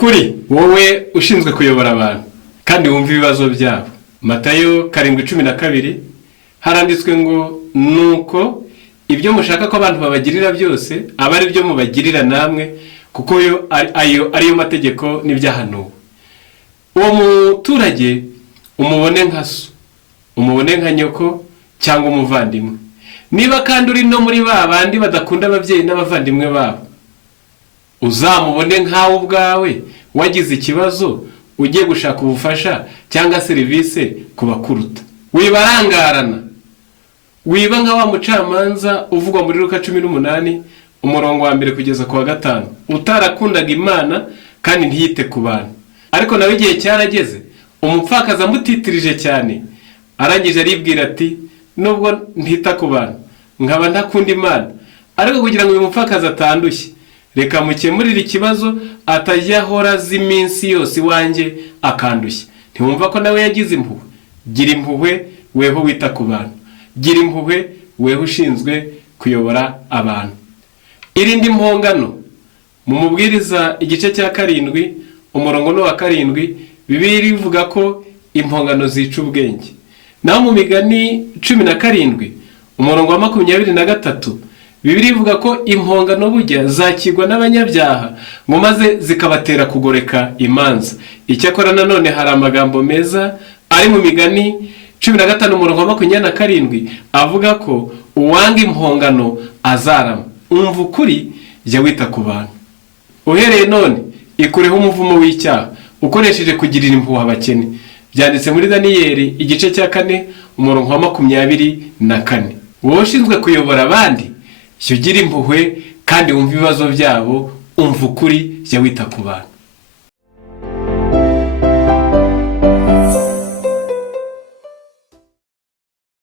ukuri wowe ushinzwe kuyobora abantu kandi wumva ibibazo byabo. Matayo 7:12 haranditswe ngo nuko ibyo mushaka ko abantu babagirira byose aba ari byo mubagirira namwe, kuko yo ariyo mategeko n'ibyahanuwe. Uwo muturage umubone nka so, umubone nka nyoko cyangwa umuvandimwe. Niba kandi uri no muri babandi badakunda ababyeyi n'abavandimwe babo, uzamubone nkawe ubwawe wagize ikibazo ugiye gushaka ubufasha cyangwa serivisi kubakuruta. Wibarangarana, wiba nka wa mucamanza uvugwa muri Luka 18 umurongo wa 1 kugeza ku wa 5, utarakundaga Imana kandi ntiyite ku bantu. Ariko nawe igihe cyarageze umupfakaza mutitirije cyane, arangije aribwira ati nubwo ntita ku bantu nkaba ntakunda Imana, ariko kugira ngo uyu mupfakaza atandushye, reka mukemurire ikibazo atajya ahora z'iminsi yose iwanjye akandushya. Ntiwumva ko nawe yagize impuhwe? Gira impuhwe weho wita ku bantu, gira impuhwe weho ushinzwe kuyobora abantu. Irindi impongano mu mubwiriza igice cya 7 umurongo no wa 7 Bibiliya ivuga ko impongano zica ubwenge. Naho mu Migani 17 umurongo wa 23 Bibiliya ivuga ko impongano burya zakirwa n'abanyabyaha ngo maze zikabatera kugoreka imanza. Icyakora nanone hari amagambo meza ari mu Migani 15 umurongo wa 27 avuga ko uwanga impongano azarama. Umva ukuri, jya wita ku bantu. Uhereye none ikureho umuvumo w'icyaha ukoresheje kugirira impuhwe abakene. Byanditse muri Daniyeli igice cya 4 umurongo wa 24. Wowe ushinzwe kuyobora abandi, jya ugira impuhwe kandi wumva ibibazo byabo, umva ukuri, jya wita ku bantu.